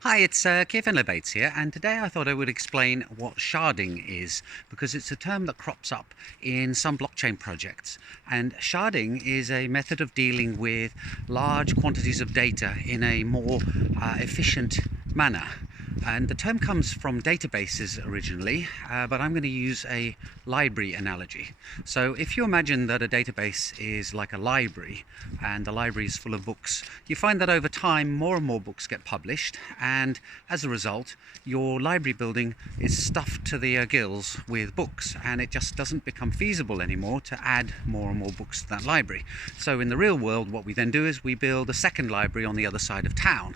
Hi, it's Kevin Lebates here, and today I thought I would explain what sharding is, because it's a term that crops up in some blockchain projects. And sharding is a method of dealing with large quantities of data in a more efficient manner. And the term comes from databases originally, but I'm going to use a library analogy. So if you imagine that a database is like a library, and the library is full of books, you find that over time more and more books get published, and as a result your library building is stuffed to the gills with books, and it just doesn't become feasible anymore to add more and more books to that library. So in the real world, what we then do is we build a second library on the other side of town.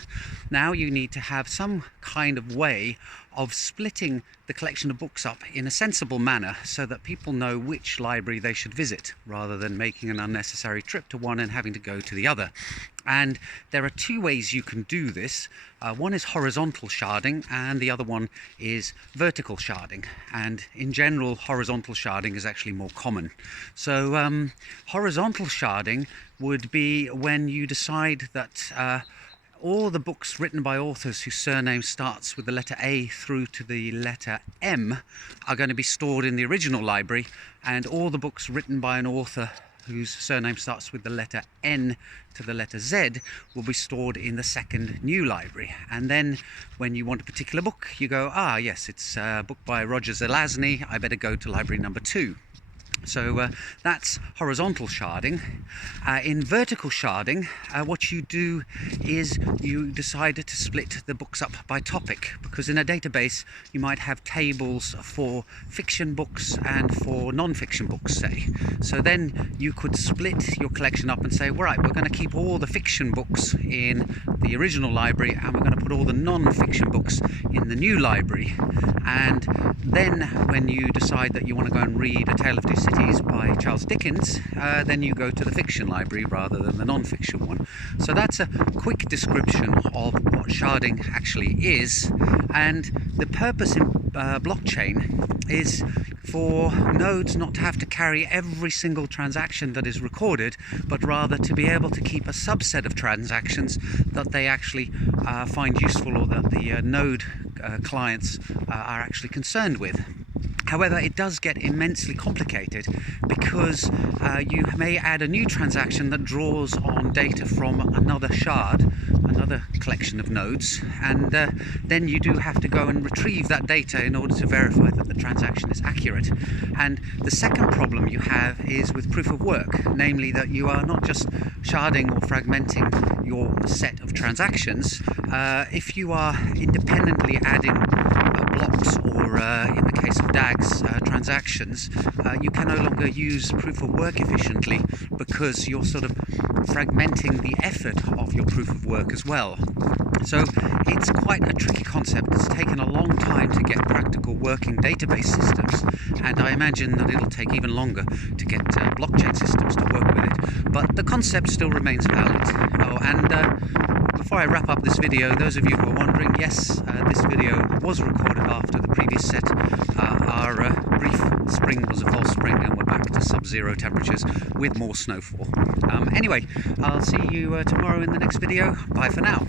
Now you need to have some kind of way of splitting the collection of books up in a sensible manner so that people know which library they should visit, rather than making an unnecessary trip to one and having to go to the other. And there are two ways you can do this. One is horizontal sharding, and the other one is vertical sharding. And in general, horizontal sharding is actually more common. So horizontal sharding would be when you decide that all the books written by authors whose surname starts with the letter A through to the letter M are going to be stored in the original library, and all the books written by an author whose surname starts with the letter N to the letter Z will be stored in the second new library. And then when you want a particular book, you go, yes, it's a book by Roger Zelazny, I better go to library number 2. So that's horizontal sharding. In vertical sharding, what you do is you decide to split the books up by topic, because in a database you might have tables for fiction books and for non-fiction books, say. So then you could split your collection up and say, well, right, we're going to keep all the fiction books in the original library, and we're going to put all the non-fiction books in the new library. And then when you decide that you want to go and read A Tale of Two Cities by Charles Dickens, then you go to the fiction library rather than the non-fiction one. So that's a quick description of what sharding actually is. And the purpose in blockchain is for nodes not to have to carry every single transaction that is recorded, but rather to be able to keep a subset of transactions that they actually find useful, or that the node clients are actually concerned with. However, it does get immensely complicated, because you may add a new transaction that draws on data from another shard, another collection of nodes, and then you do have to go and retrieve that data in order to verify that the transaction is accurate. And the second problem you have is with proof of work, namely that you are not just sharding or fragmenting your set of transactions. If you are independently adding blocks, or in the case of DAGs, transactions, you can no longer use proof of work efficiently, because you're sort of fragmenting the effort of your proof of work as well. So it's quite a tricky concept. It's taken a long time to get practical working database systems, and I imagine that it'll take even longer to get blockchain systems to work with it. But the concept still remains valid. Before I wrap up this video, those of you who are wondering, yes, this video was recorded after the previous set. Our brief spring was a false spring, and we're back to sub-zero temperatures with more snowfall. Anyway, I'll see you tomorrow in the next video. Bye for now.